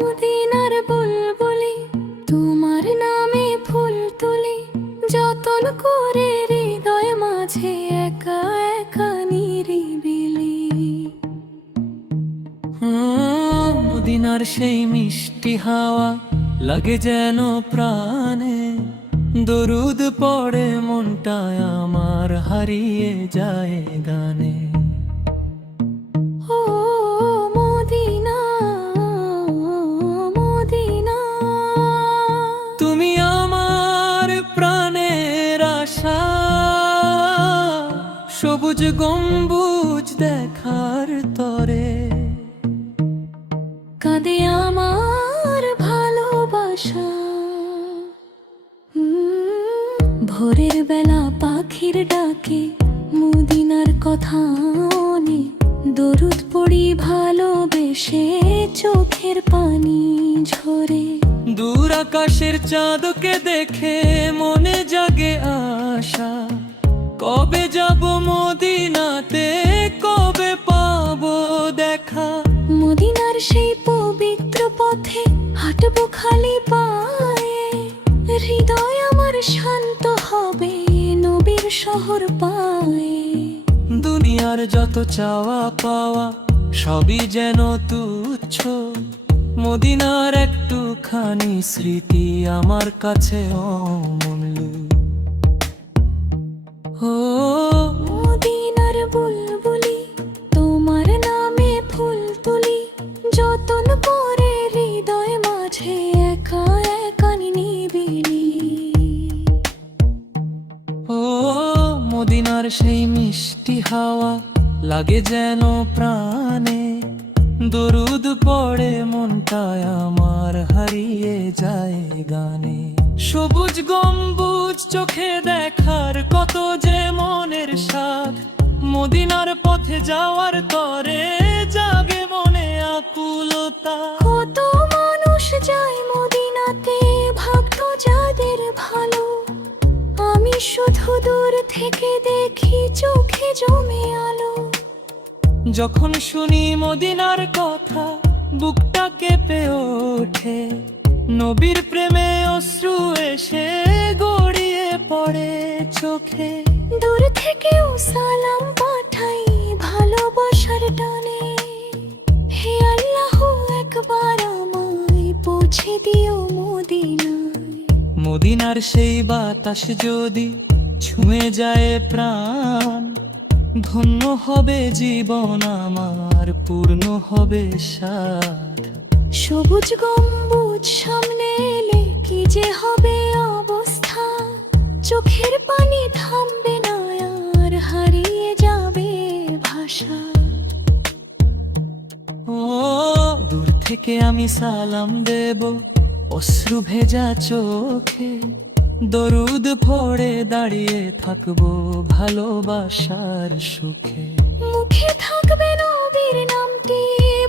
মদিনার বুলবুলি, তোমার নামে ফুল তুলি, যতন করে হৃদয় মাঝে একা একা নিরিবিলি। মদিনার সেই মিষ্টি হাওয়া লাগে যেন প্রাণে, দরুদ পড়ে মনটায় আমার হারিয়ে যায় গানে। ও মদিনা, মদিনা, তুমি আমার প্রাণের আশা, সবুজ গম্বুজ দেখার তরে কাঁদে আমার ভালোবাসা। ভোরের বেলা পাখির ডাকে মদিনার কথা আনে, দরুদ পড়ি ভালোবেসে চোখের পানি ঝরে। দূর আকাশের চাঁদকে দেখে মনে জাগে আশা, কবে যাব মদিনাতে, কবে পাবো দেখা। মদিনার সেই পবিত্র পথে হাঁটবো খালি পায়ে, হৃদয় আমার শান্ত হবে নবীর শহর পায়ে। দুনিয়ার যত চাওয়া পাওয়া সবই যেন তুচ্ছ, মদিনার একটুখানি স্মৃতি আমার কাছে অমূল্য। ও মদিনার বুলবুলি, তোমার নামে ফুল তুলি, যতন করে হৃদয় মাঝে একা একা নিবিলি। ও মদিনার সেই মিষ্টি হাওয়া লাগে যেন প্রাণে, দরুদ পড়ে মনটায় আমার হারিয়ে যায় গানে। সবুজ গম্বুজ চোখে দেখার কত যে মনের স্বাদ, মদিনার পথে যাওয়ার তরে জাগে মনে আকুলতা। কত মানুষ যায় মদিনাতে, ভাগ্য যাদের ভালো, আমি শুধু দূর থেকে দেখি চোখে জমে আলো। যখন শুনি মদিনার কথা বুকটা কেঁপে ওঠে, নবীর প্রেমে অশ্রু এসে গড়িয়ে পড়ে চোখে। দূর থেকেও সালাম পাঠাই ভালোবাসার টানে, হে আল্লাহ একবার আমায় পৌঁছে দিও মদিনায়। মদিনার সেই বাতাস যদি ছুঁয়ে যায় প্রাণ, ধন্য হবে জীবন আমার, পূর্ণ হবে সাধ। সবুজ গম্বুজ সামনে এলে কি যে হবে অবস্থা, চোখের পানি থামবে না আর হারিয়ে যাবে ভাষা। ও দূর থেকে আমি সালাম দেব অশ্রু ভেজা চোখে, দরুদ পড়ে দাঁড়িয়ে থাকবো ভালোবাসার সুখে। মুখে থাকবে নবীর নামটি,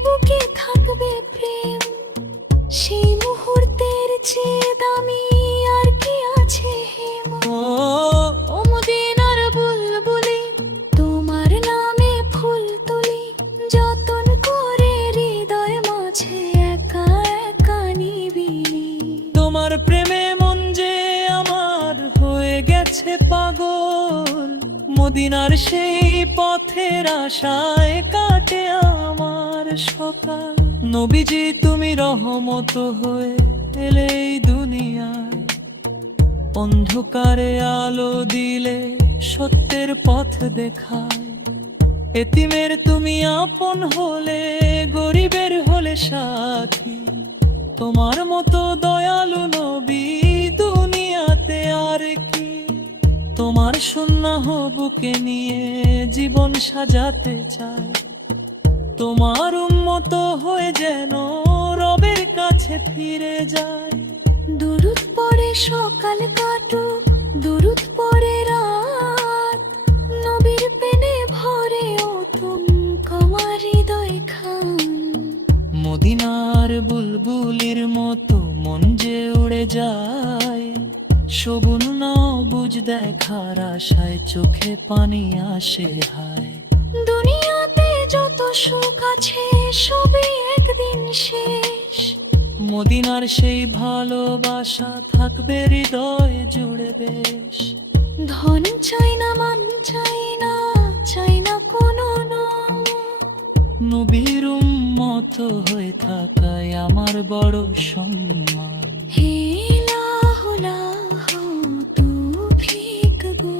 বুকে থাকবে প্রেম, সেই মুহূর্তের চেয়ে দামি আর কি আছে হে মন। ও মদিনার বুলবুলি, তোমার নামে ফুল তুলি, যতন করে হৃদয় মাঝে একা একা নিবিলি। তোমার প্রেমে মন যে আমার হয়ে গেছে পাগল, মদিনার সেই পথের আশায় কাটে আমার সকাল। নবীজি তুমি রহমত হয়ে এলে এই দুনিয়ায়, অন্ধকারে আলো দিলে সত্যের পথ দেখায়। এতিমের তুমি আপন হলে, গরিবের হলে সাথী, তোমার মতো দয়ালু নবী দুনিয়াতে আর কি। তোমার সুন্নাহ বুকে নিয়ে জীবন সাজাতে চাই, তোমার উম্মত হয়ে যেন রবের কাছে ফিরে যায়। দুরুদ পড়ে সকাল কাটুক, দুরুদ পড়ে রাত, নবীর পেনে ভরে অতঙ্ক আমার হৃদয় খান। মদিনার বুলবুলির মতো মন যে উড়ে যায়, শোভন না বুঝ দেখার আশায় চোখে পানি আসে হায়। দুনিয়াতে যত সুখ আছে সবই একদিন শেষ, মদিনার সেই ভালোবাসা থাকবে হৃদয় জুড়ে বেশ। ধন চাই না, মান চাই না, চাই না কোনো নাম। নবীর উম্মত হয়ে থাকায় আমার বড় সম্মান। হে লাহ লাহ তৌফিক গো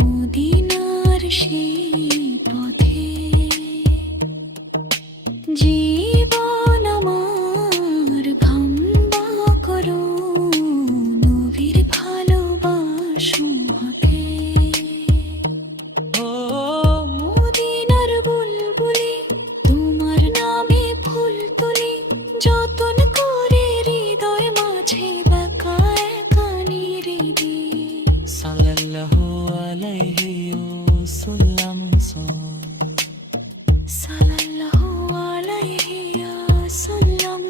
মদিনার সেই পথে। জীবন আমার ভাম্বা করো নবীর ভালোবাসু হাতে। ও মদিনার বুলবুলি তোমার নামে ফুল তুলি, যতন করে হৃদয় মাঝে বাঁকা একা নিরিবিলি। সাল্লাল্লাহু আলাইহি ওয়াসাল্লাম। সাল্লাল্লাহু আলাইহি ওয়াসাল্লাম।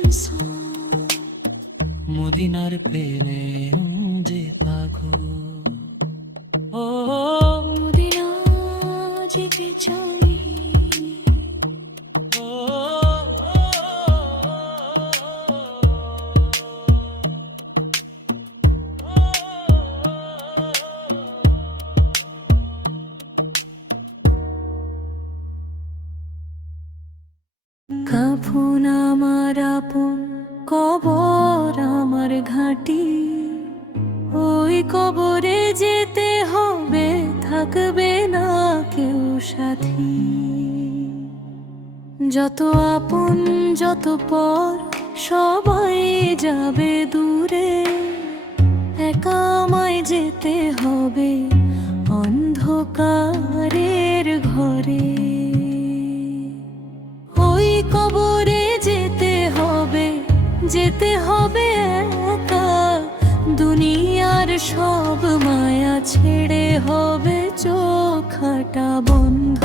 মদিনার প্রেমে যে পাগল। ও মদিনা যেতে চাই। ও কাফন আমার আপন, কবর আমার ঘাঁটি। ওই কবরে যেতে হবে, থাকবে না কেউ সাথী। যত আপন যত পর সবাই যাবে দূরে, একা আমায় যেতে হবে অন্ধকারের ঘরে। ওই কবরে যেতে হবে, যেতে হবে একা। দুনিয়ার সব মায়া ছেড়ে হবে চোখাটা বন্ধ।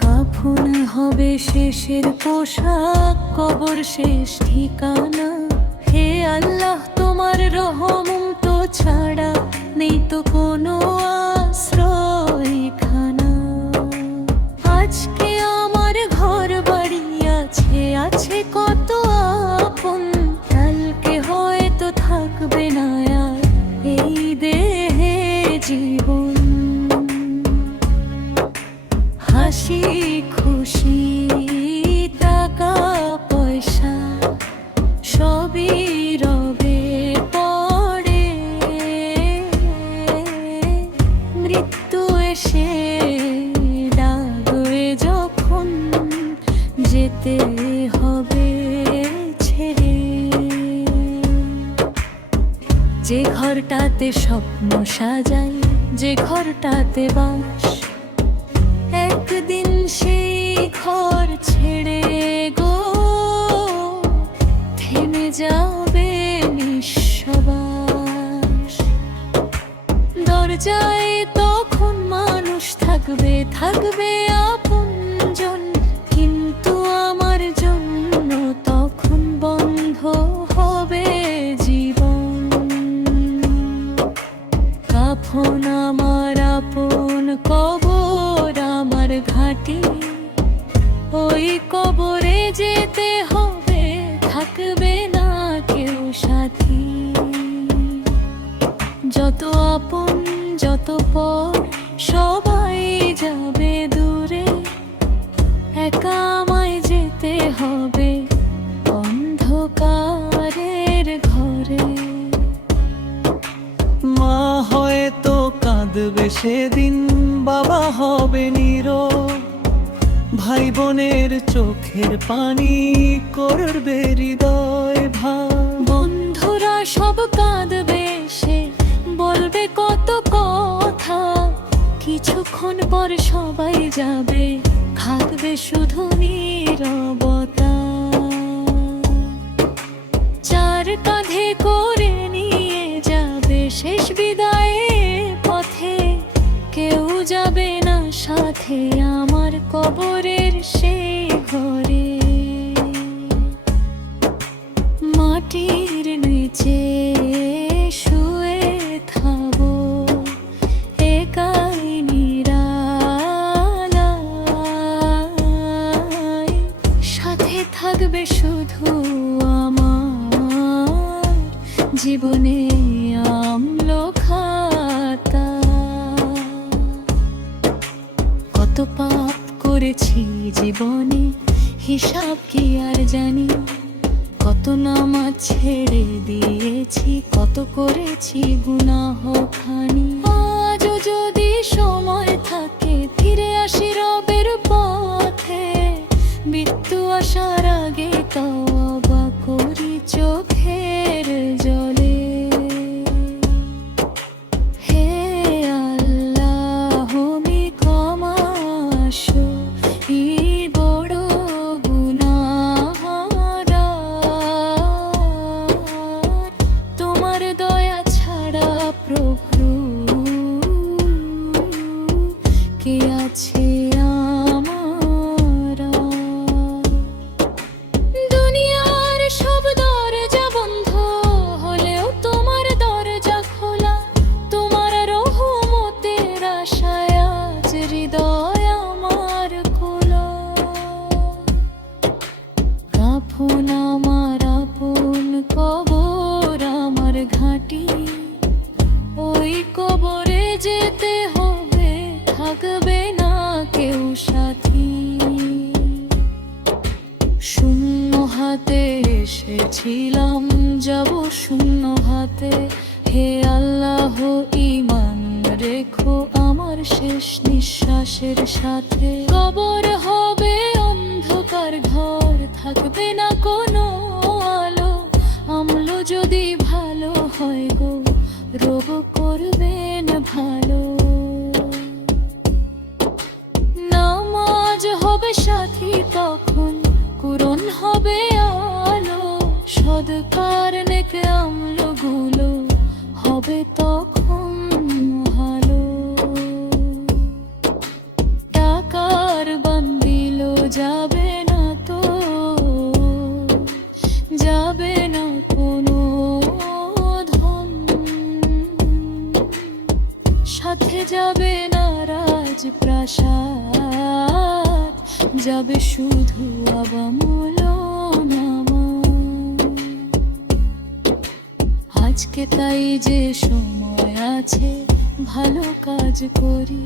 কাফন হবে শেষের পোশাক, কবর শেষ ঠিকানা। হে আল্লাহ তোমার রহম তো ছাড়া নেই তো কোনো আশ্রয়খানা। আজকে আমার ঘর বাড়ি আছে, আছে কত আপন। কালকে হয়তো থাকবে না আর এই দেহে জীবন। হাসি খুশি টাকা পয়সা সবই রবে পড়ে। মৃত্যু এসে ডাকবে যখন, যেতে হবে ছেড়ে। যে ঘরটাতে স্বপ্ন সাজাই, যে ঘরটাতে বাস, একদিন সেই ঘর ছেড়ে গো থেমে যাবে নিঃশ্বাস। দরজায় তখন মানুষ থাকবে, থাকবে আপনজন, কিন্তু আমার জন্য তখন বন্ধ হবে জীবন। কাফন আমার আপন, কবর আমার ঘাঁটি। ওই কবরে যেতে হবে, থাকবে না কেউ সাথী। যত আপন যত পর সবাই যাবে দূরে, একা আমায় যেতে হবে অন্ধকারের ঘরে। মা হয়তো কাঁদবে সেদিন, বাবা হবে নীরব। ভাই বোনের চোখের পানি করবে হৃদয় ভার। বন্ধুরা সব কাঁদবে, সে বলবে কত কথা। কিছুক্ষণ পর সবাই যাবে, থাকবে শুধু নীরবতা। চার কাঁধে করে নিয়ে যাবে শেষ বিদায়ের পথে। কেউ যাবে না সাথে আমার কবরের সেই ঘরে। মাটির নিচে শুয়ে থাকবো একাই নিরালায়। থাকবে শুধু আমার জীবনে আমল খাতা। কত পাপ করেছি জীবনে হিসাব কি আর জানি, কত নামাজ ছেড়ে দিয়েছি, কত করেছি গুনাহ খানি। আজও যদি সময় থাকে ফিরে আসি রবের পথে, মৃত্যু আসার আগে তওবা করি চোখের জলে। হে আল্লাহ আমি ক্ষমা বড় গুনাহগার, তোমার দয়া ছাড়া প্রভু কে আছে আমার? দুনিয়ার সব দরজা বন্ধ হলেও তোমার দরজা খোলা, তোমার রহমতের আশায় আজ হৃদয় আমার খোলা। কাফন আমার আপন কবর আমার ঘাঁটি, ওই কবরে যেতে হবে, থাকবে না কেউ সাথী। শূন্য হাতে এসেছিলাম, যাব শূন্য হাতে। হে আল্লাহ ঈমান রেখো আমার শেষ নিঃশ্বাসের সাথে। কবর হবে অন্ধকার ঘর, থাকবে না কোনো আলো। আমল যদি ভালো হয় গো, রব করবেন ভালো। নামাজ হবে সাথী তখন, কুরআন হবে আলো। সদকার নেক আমলগুলো হবে তখন ভালো। টাকার বান্দিল যাবে না তো, যাবে না কোনো ধন, সাথে যাবে না রাজপ্রাসাদ, যাবে শুধু আবামূল নামাজ। আজকে তাই যে সময় আছে ভালো কাজ করি,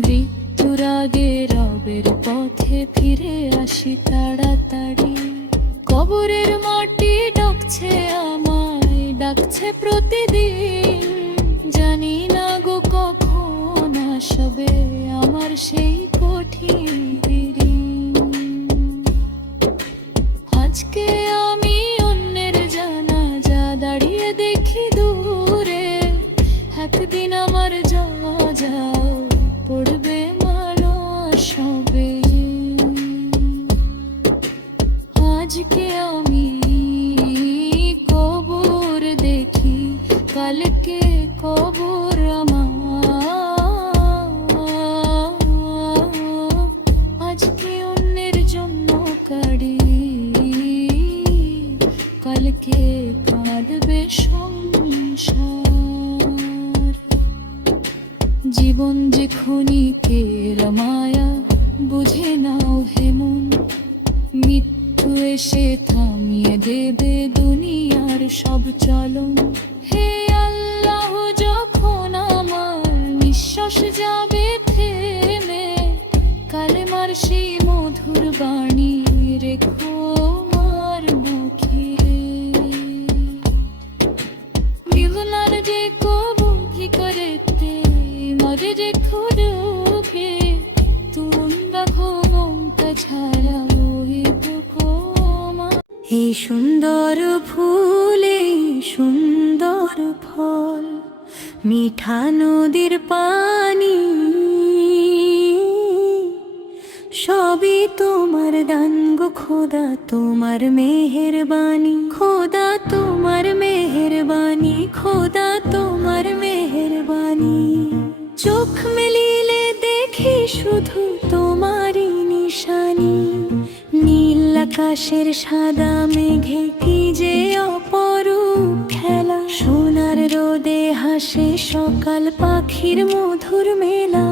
মৃত্যুর আগে রবের পথে ফিরে আসি তাড়াতাড়ি। কবরের মাটি ডাকছে আমায়, ডাকছে প্রতিদিন, জানি না গো কখন আসবে আমার সেই কঠিন দিন। আজকে আমি অন্যের জানাজা দাঁড়িয়ে দেখি দূরে, একদিন আমার জানাজাও পড়বে মানুষ হবে। আজকে আমি কবর দেখি, কালকে কবর আমার। আজকে অন্যের জন্য কাঁদি, কালকে কাঁদবে সংসার। জীবন যে ক্ষণিকের মায়া, বুঝে নাও হে মন। মৃত্যু এসে থামিয়ে দেবে দুনিয়ার সব চলন। হে আল্লাহ যখন আমার নিঃশ্বাস যাবে থেমে, কালেমার সেই মধুর বাণী রেখো আমার মুখে। বিগলার যে কবুকি করতে মরে রেখো ডুবে, তোমরা ঘুমটা ছাড়া ওই বুকমা। এই সুন্দর ফুল, এই সুন্দর ফল, মিঠা নদীর পানি, সবই তোমার দান গো খোদা, তোমার মেহেরবানি। খোদা তোমার মেহেরবানি, খোদা তোমার মেহেরবানি। চোখ মেলিলে দেখি শুধু তোমারই নিশানি। নীল আকাশের সাদা মেঘে কি যে অপরূপ খেলা, সোনার রোদে হাসে সকাল পাখির মধুর মেলা।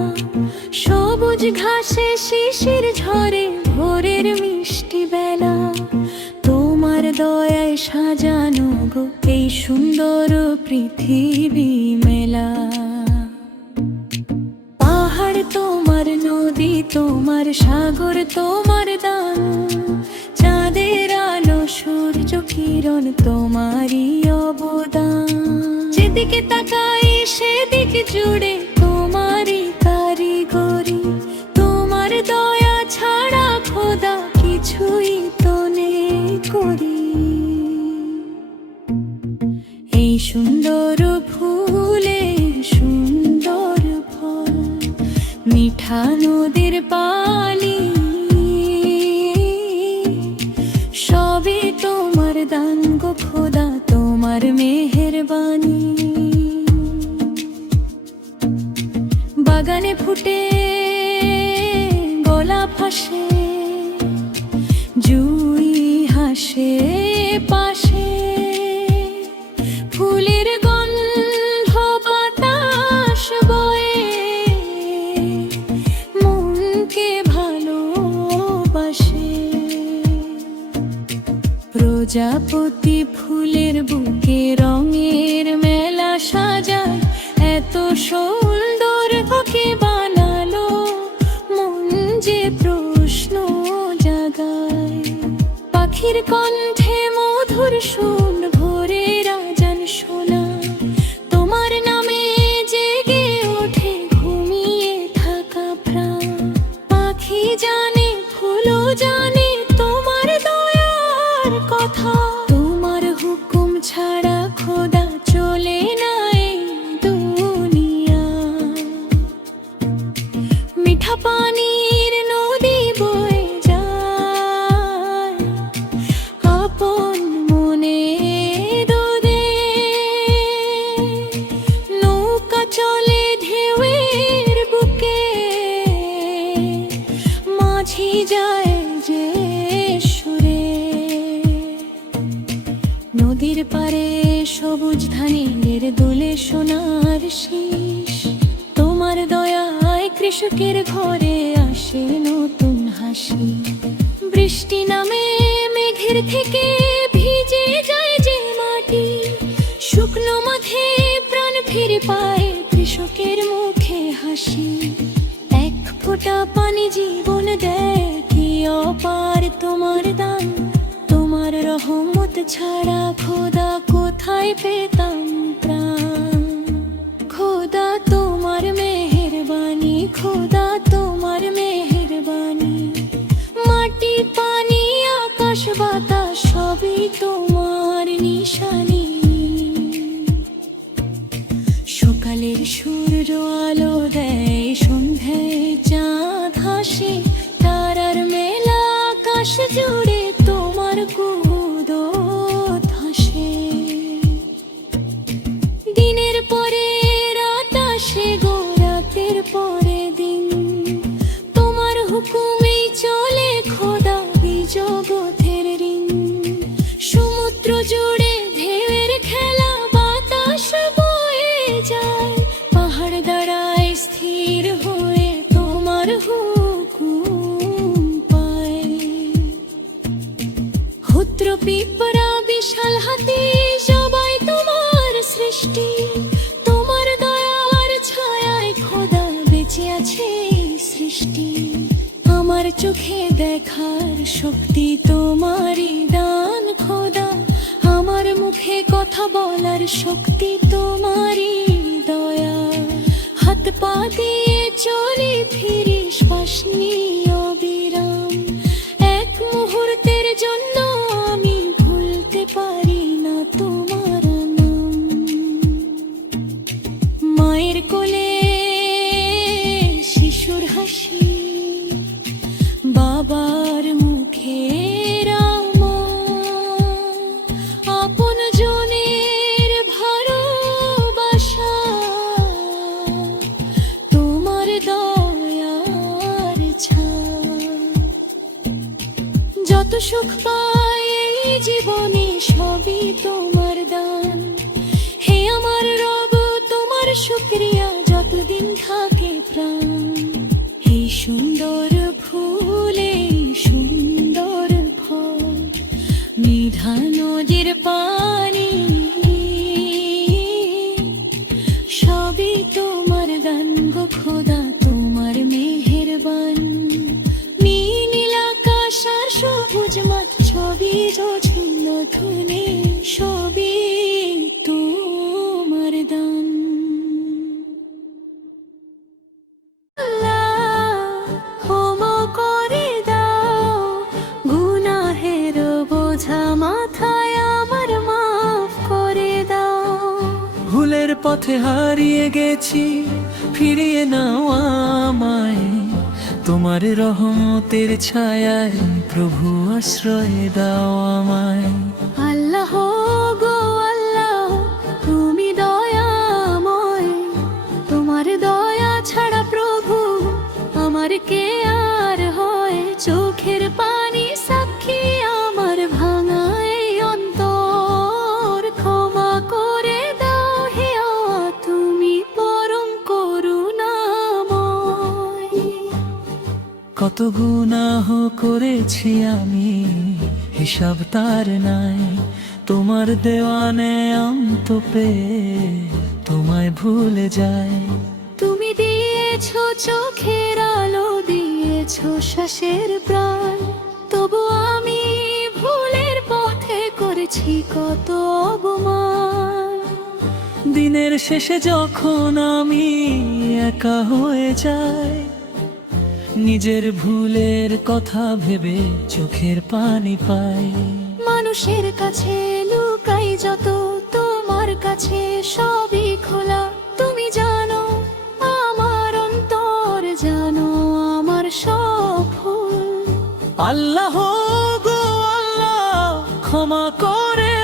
সবুজ ঘাসে শিশির ঝরে ভোরের মিষ্টি বেলা। দয়ায় সাজানো গো এই সুন্দর পৃথিবী মেলা। পাহাড় তোমার, নদী তোমার, সাগর তোমার দান, চাঁদের আলো সূর্য কিরণ তোমারই অবদান। যেদিকে তাকাই সেদিকে জুড়ে তোমারই কারিগরি, তোমার দয়া ছাড়া খোদা কিছুই তো নেই করি। এই সুন্দর ফুলে সুন্দর ফল, মিঠা নদীর পানি, সবই তোমার দান গো খোদা, তোমার মেহেরবানি। বাগানে ফুটে গোলাপ হাসে, জুঁই হাসে পাশে, ফুলের গন্ধ বাতাস বয়ে মনকে ভালোবাসে। প্রজাপতি ফুলের বুকে রঙের মেলা সাজায়, এত সুন্দর কে বানালো মন যে প্রশ্ন জাগায়। পাখির কণ্ঠে মধুর সুর ভোরে রাজান শোনা, তোমার নামে জেগে ওঠে ঘুমিয়ে থাকা প্রাণ। পাখি জানে ফুলও জানে তোমার দয়ার কথা, তোমার হুকুম ছাড়া খোদা চলে না এই দুনিয়া। মিঠা পানির নদী বয়ে যায় আপন মনে দোদে, নৌকা চলে ঢেউয়ের বুকে, মাঝি যায় যে সুরে। নদীর পারে সবুজ ধানের দোলে সোনার শীষ, তোমার দয়ায় কৃষকের ঘরে আসে নতুন হাসি। বৃষ্টি নামে মেঘের থেকে ভিজে যায় যে মাটি, শুকনো মাঠে প্রাণ ফিরে পায় কৃষকের মুখে হাসি। এক ফোঁটা পানি জীবন দেয়, কি অপার তোমার দান। তোমার রহমত ছাড়া খোদা কোথায় পেতাম প্রাণ। খোদা তোমার মেহেরবানি, খোদা তোমার মেহেরবানি। মাটি পানি আকাশ বাতাস সবই তোমার নিশানি। সকালের সূর্য আলো দেয়, সন্ধ্যায় চাঁদ হাসে, তারার মেলা আকাশ জুড়ে তোমার কুদরত হাসে। দিনের পরে রাত আসে গো, রাতের পরে দিন, তোমার হুকুমেই চলে খোদা জগতের ঋণ। সমুদ্র জুড়ে ঢেউয়ের খেলা, বাতাস বয়ে যায়, পাহাড় দাঁড়ায় স্থির হয়ে তোমার হুকুম পায়। ক্ষুদ্র পিঁপড়া বিশাল হাতি সবাই তোমার সৃষ্টি, তোমার দয়ার ছায়ায় খোদা বেঁচে আছে এই সৃষ্টি। আমার চোখে দেখার শক্তি তোমারই দান খোদা, আমার মুখে কথা বলার শক্তি তোমারই দয়া। হাত পা দিয়ে চলি ফিরি শ্বাস নিয়ে অবিরাম, এক মুহূর্তের জন্য আমি ভুলতে পারি না তোমার নাম। মায়ের কোলে শিশুর হাসি, বাবার মুখে রামা, আপন জনের ভালোবাসা, তোমার দয়ার ছায়া। যত সুখ পাই এই জীবনে সবই তোমার দান। হে আমার রব তোমার শুকরিয়া যতদিন থাকে প্রাণ। এই সুন্দর ফুলে সুন্দর ফল, নিধান পথে হারিয়ে গেছি, ফিরিয়ে নাও আমায়। তোমার রহমতের ছায়ায় প্রভু আশ্রয় দাও আমায়। আল্লাহ গো আল্লাহ, তুমি দয়াময়। তোমার দয়া ছাড়া প্রভু আমার কে আর হয়? চোখের পানি সাক্ষী আমার ভাঙা এই অন্তর। ক্ষমা করে দাও হে আল্লাহ, তুমি পরম করুণাময়। কত গুনাহ করেছি আমি, হিসাব তার নাই। তোমার দেওয়ানে অন্ত পেয়ে তোমায় ভুলে যায়। তুমি দিয়েছো চোখের আলো, দিয়েছো শ্বাসের প্রাণ। তবু আমি ভুলের পথে করেছি কত অপমান। দিনের শেষে যখন আমি একা হয়ে যাই, নিজের ভুলের কথা ভেবে চোখের পানি পাই। মানুষের কাছে লুকাই যত, তোমার কাছে সবই খোলা। তুমি জানো আমার অন্তর, জানো আমার সব ভুল। আল্লাহ গো আল্লাহ, ক্ষমা করে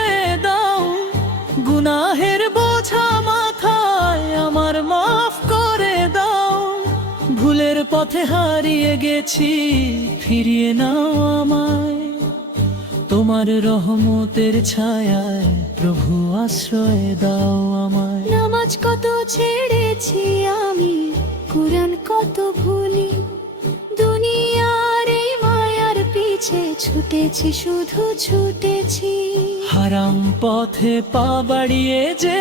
দাও। গুনাহের বোঝা মাথায় আমার মাফ করে দাও। ভুলের পথে হারিয়ে গেছি, ফিরিয়ে নাও আমায়। তোমার রহমতের ছায়ায় প্রভু আশ্রয় দাও আমায়। নামাজ কত ছেড়েছি আমি, কুরআন কত ভুলি। দুনিয়ার এই মায়ার পিছে ছুটেছি, শুধু ছুটেছি। হারাম পথে পা বাড়িয়ে যে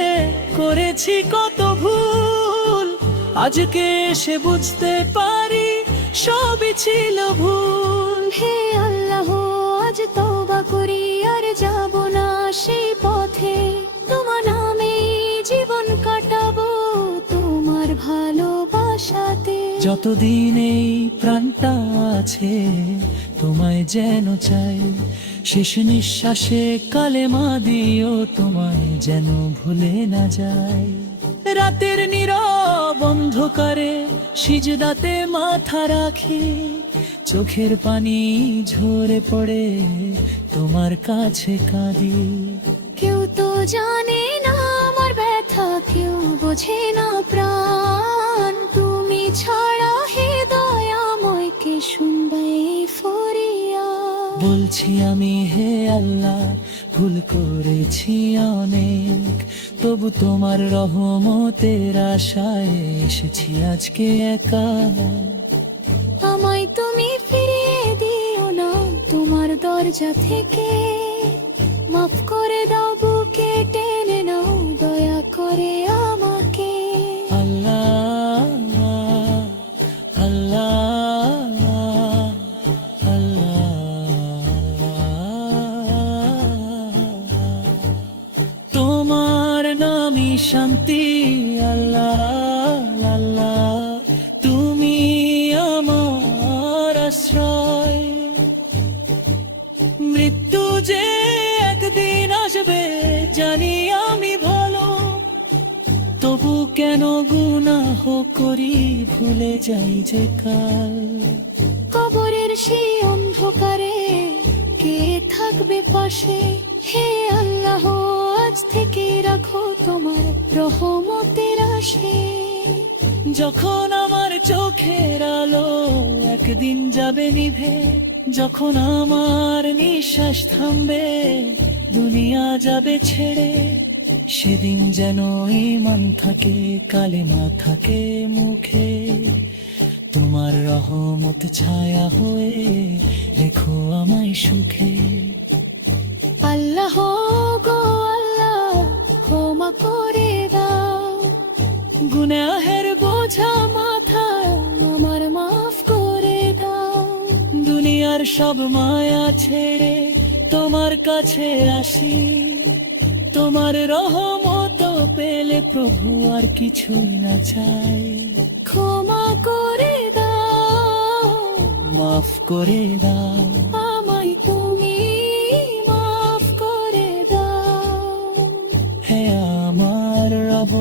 করেছি কত ভুল। আজকে এসে বুঝতে পারি সবই ছিল ভুল। হে আল্লাহ, আজ তওবা করি, আর যাব না সেই পথে। তোমার নামে জীবন কাটাবো, তোমার ভালোবাসাতে। যতদিন এই প্রাণটা আছে তোমায় যেন চাই। শেষ নিঃশ্বাসে কালেমা দিও, তোমায় যেন ভুলে না যাই। রাতের নীরব অন্ধকারে সিজদাতে মাথা রাখি। চোখের পানি ঝরে পড়ে তোমার কাছে কাঁদি। কেউ তো জানে না আমার ব্যথা, কেউ বোঝে না প্রাণ। তুমি ছাড়া হে দয়াময়, কে শুনবে এই ফরিয়াদ? বলছি আমি হে আল্লাহ, ভুল করেছি অনেক। তবু তোমার রহমতের আশায় এসেছি আজকে একা। আমায় তুমি ফিরিয়ে দিও না তোমার দরজা থেকে। মাফ করে দাও, বুকে টেনে নাও, দয়া করে আমাকে। আল্লাহ আল্লাহ আল্লাহ, তোমার নামই শান্তি। আল্লাহ আল্লাহ, তুমি আমার আশ্রয়। মৃত্যু যে একদিন আসবে জানি আমি ভালো। তবু কেন গুনাহ করি, ভুলে যাই যে কাল। কবরের সেই অন্ধকারে কে থাকবে পাশে? হে আল্লাহ, আজ থেকে রাখো তোমার রহমতের আশে। যখন আমার চোখের আলো একদিন যাবে নিভে, যখন আমার নিঃশ্বাস থামবে, দুনিয়া যাবে ছেড়ে, সেদিন যেন ঈমান থাকে, কালেমা থাকে মুখে। তোমার রহমত ছায়া হয়ে রেখো আমায় সুখে। আল্লাহ গো আল্লাহ, ক্ষমা করে দাও। গুনাহের বোঝা মাথায় আমার মাফ করে দাও। দুনিয়ার সব মায়া ছেড়ে তোমার কাছে আসি। তোমার রহমত পেলে প্রভু আর কিছুই না চাই। ক্ষমা করে দাও, মাফ করে দাও, আমায় তুমি মাফ করে দাও। হে আমার রব।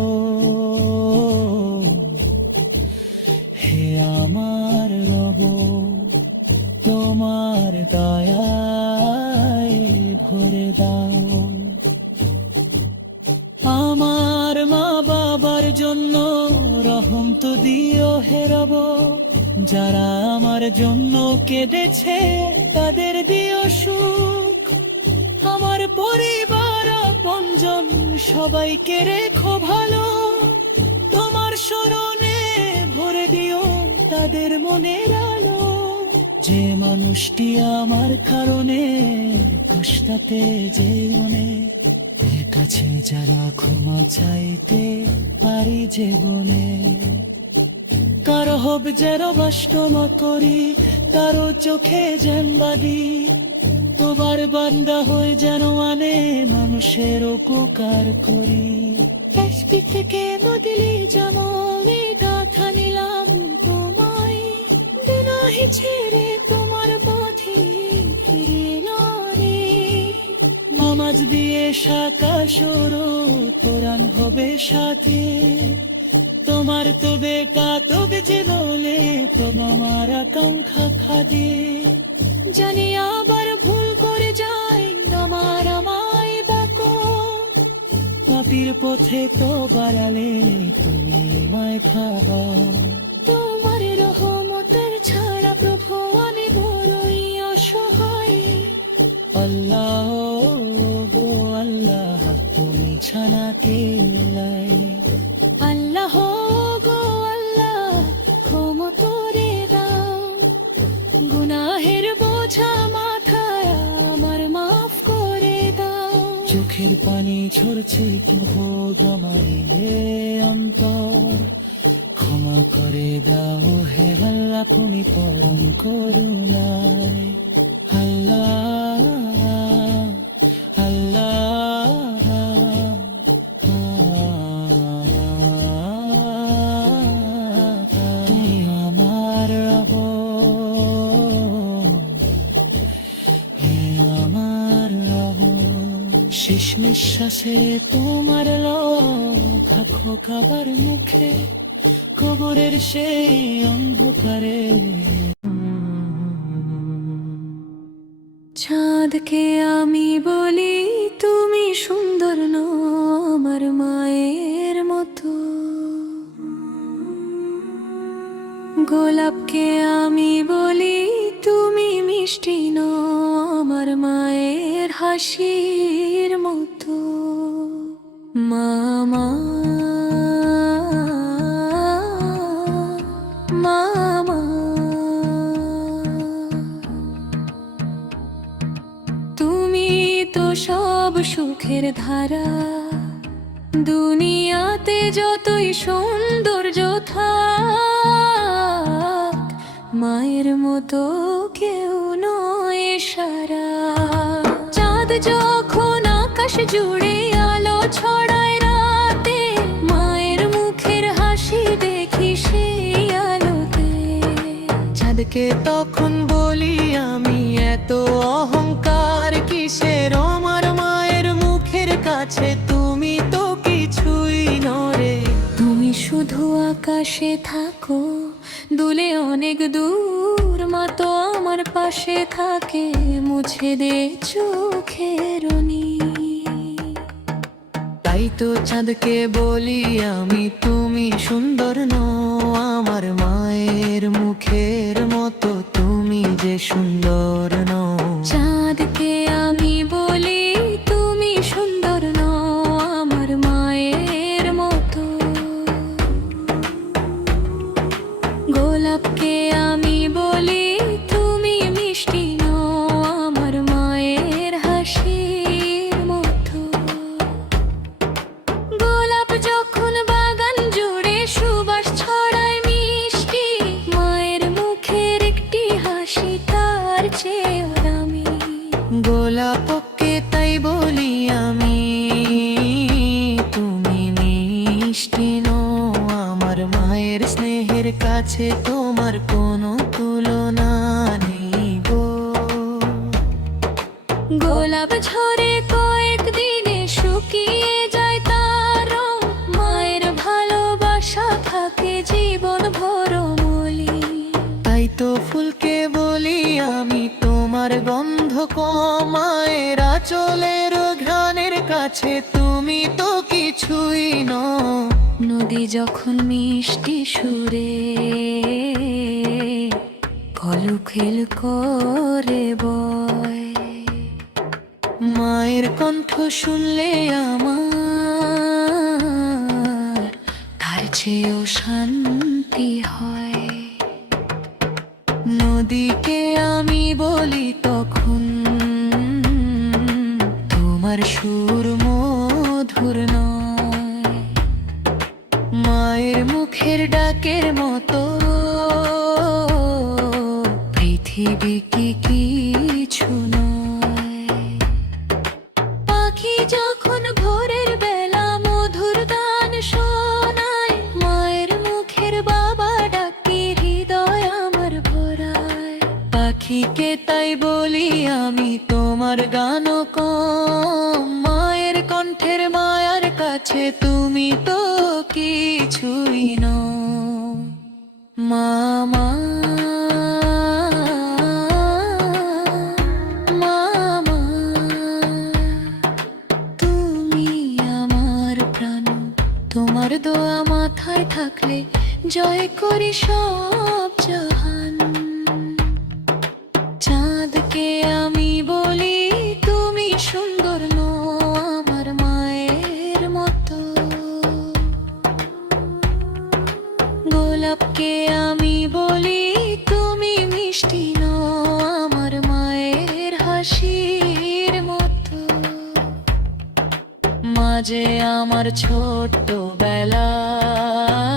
পাশে রব। যারা আমার জন্য কেঁদেছে তাদের দিও সুখ। আমার পরিবার আপনজন সবাইকে রেখো ভালো। তোমার স্মরণে ভরে দিও তাদের মনের আলো। যে মানুষটি আমার কারণে কষ্টাতে জীবনে, এর কাছে যারা ক্ষমা চাইতে পারি জীবনে। কারো হোক যেন বাষ্টমা করি, কারো চোখে জেনবাদি, তোমার বান্দা হয়ে যেন মানে মানুষের উপকার করি। কাশ্মীর থেকে নদীলে জামলে গাথা নিলাম তোমায়, বিনাহি ছেড়ে তোমার পথে ফিরে এলো রে। নামাজ দিয়ে সাকাশর কোরআন হবে সাথে, তোমার তো বেকা তবে জীবনে তোমার আকাঙ্ক্ষা খাদে। জানি আবার ভুল করে যাই আমার আমায় বাকো, পাপীর পথে তো বাড়ালে তুমি আমায় খাবো। তোমার রহমতের ছাড়া প্রভু আমি বড়ই অসহায়। আল্লাহ গো আল্লাহ তুমি ছাড়া কে লাই। আল্লাহ গো আল্লাহ ক্ষমা করে দাও, গুনাহের বোঝা মাথায় আমার মাফ করে দাও। চোখের পানি ঝরছে প্রভু জমাইলে অন্তর, ক্ষমা করে দাও হে আল্লাহ তুমি পরম করুণায়। আল্লাহ আল্লাহ তুমি আমার রব, হে আমার রব। শেষ নিঃশ্বাসে তোমার লাখো খাবার মুখে, কবরের সেই অন্ধকারে। চাঁদকে আমি বলি তুমি সুন্দর নও আমার মায়ের মতো, গোলাপকে আমি বলি তুমি মিষ্টি নও আমার মায়ের হাসির মতো। মামা মামা তুমি তো সব সুখের ধারা, দুনিয়াতে যতই সৌন্দর্য থাক মায়ের মতো কেউ নয় সারা। চাঁদ যখন আকাশ জুড়ে আলো ছড়ায় রাতে, মায়ের মুখের হাসি দেখি সেই আলোতে। চাঁদকে তখন বলি আমি এত অহংকার কিসের, আমার মায়ের মুখের কাছে তুমি তো কিছুই নরে। তুমি শুধু আকাশে থাকো দূলে অনেক দূর, মা তো আমার পাশে থাকে মুছে দে চোখের নীর। তাই তো চাঁদকে বলি আমি তুমি সুন্দর নও আমার মায়ের মুখের মতো, তুমি যে সুন্দর নও। চাঁদকে আমি বলি তুমি সুন্দর নও আমার মায়ের মতো, গোলাপকে আমি বলি তুমি মিষ্টি নও আমার মায়ের হাসির মতো। গোলাপ যখন বাগান জুড়ে সুবাস ছড়ায় মিষ্টি, মায়ের মুখের একটি হাসি তার চেয়ে দামি। গোলাপকে তাই বলি আমি তুমি মিষ্টি নও আমার মায়ের স্নেহের কাছে তোমার কোনো তুলনা নেই গো। গোলাপ ঝরে কয়েকদিনে শুকিয়ে যায় তার রং, মায়ের ভালোবাসা থাকে জীবন ভর মলিন। তাই তো ফুলকে বলি আমি তোমার গন্ধ কমায়ের আঁচলের ঘ্রাণের কাছে তুমি তো কিছুই নও। নদী যখন মিষ্টি সুরে কলুখেল করে বয়, মায়ের কণ্ঠ শুনলে আমার তার চেয়েও শান্তি হয়। নদীকে আমি বলি তখন, তোমার সুর মধুর নয়। মায়ের মুখের ডাকের মতো পৃথিবী কি কিছু নয়। পাখি যখন ভোরের বেলা মধুর গান শোনায়, মায়ের মুখের বাবা ডাকি হৃদয় আমার ভরায়। পাখিকে তাই বলি আমি তোমার গান কম, মায়ের কণ্ঠের মায়ার কাছে তুমি তো কিছুই নও। মামা মামা তুমি আমার প্রাণ, তোমার দোয়া মাথায় থাকলে জয় করি সব জাহান। চাঁদকে আমি বলি তুমি সুন্দর নও আমার মায়ের মতো। গোলাপকে আমি বলি তুমি মিষ্টি নও আমার মায়ের হাসির মতো। মাঝে আমার ছোট্ট বেলায়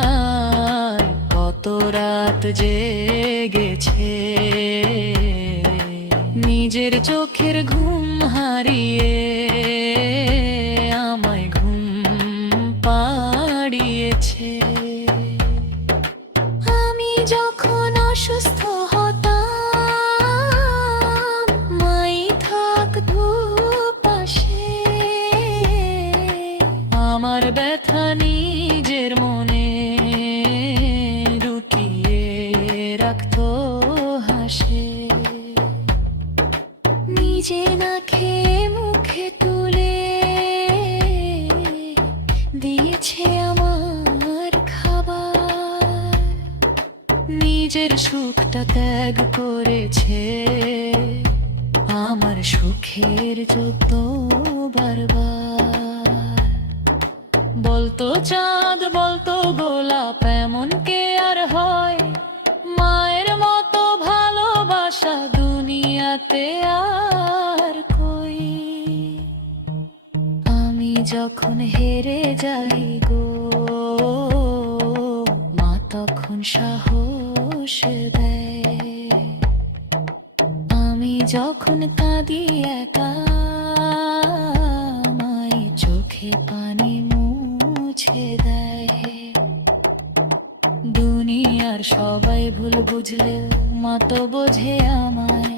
কত রাত জেগেছে, নিজের চোখের ঘুম হারিয়ে আমায় ঘুম পাড়িয়েছে। আমি যখন অসুস্থ হতাম, মাই থাকতো পাশে। আমার ব্যথা নিজের মনে লুকিয়ে রাখতো হাসে। নিজে না খেয়ে মুখে তুলে দিয়েছে আমার খাবার। নিজের সুখটা ত্যাগ করেছে আমার সুখের যত বারবার। বলতো চাঁদ বলতো গোলাপ এমন কে আর হয়, মায়ের মতো ভালোবাসা দুনিয়াতে আর কই। আমি যখন হেরে যাই গো, মা তখন সাহস দেয়। আমি যখন কাঁদি একা, মাই চোখে পানি মুছে দেয়। দুনিয়ার সবাই ভুল বুঝলে মা তো বোঝে আমায়।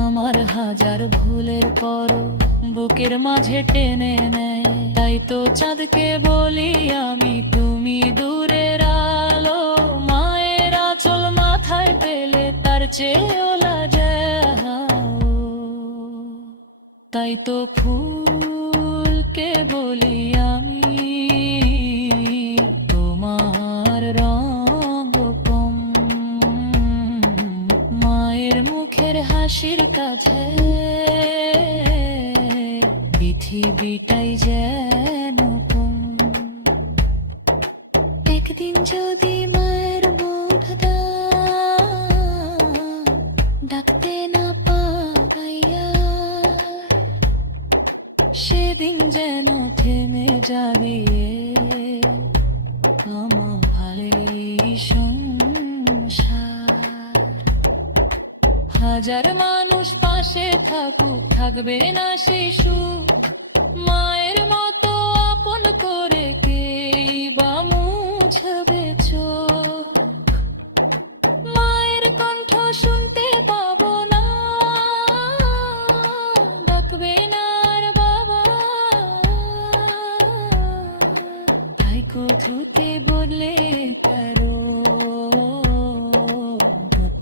আমার হাজার ভুলের পরও বুকের মাঝে টেনে নেয়। তাই তো চাঁদকে বলি আমি তুমি দূরের আলো, মায়ের আঁচল মাথায় পেলে তার চেয়েও লাজাও। তাই তো ফুলকে বলি আমি তোমার রঙ কম, মায়ের মুখের হাসির কাছে পৃথিবীটাই যেন কম। একদিন যদি মায়ের মুগ্ধতা ডাকতে না পাইয়া, সেদিন যেন থেমে যাবে আমার ভালোই সংসার। হাজার মানুষ পাশে থাকুক থাকবে না সেই সুখ, মায়ের মতো আপন করে কে বা মুছবে চোখ। মায়ের কণ্ঠ শুনতে পাবো না, ডাকবে না আর বাবা। তাই কঠুতে বললে পারো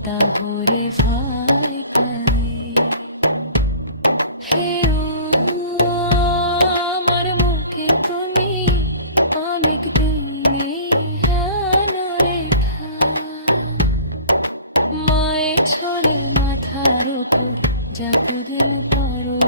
তাহলে ভয় করে। হে ও আমার মুখে তুমি অনেক দিন কিছুদিন পরও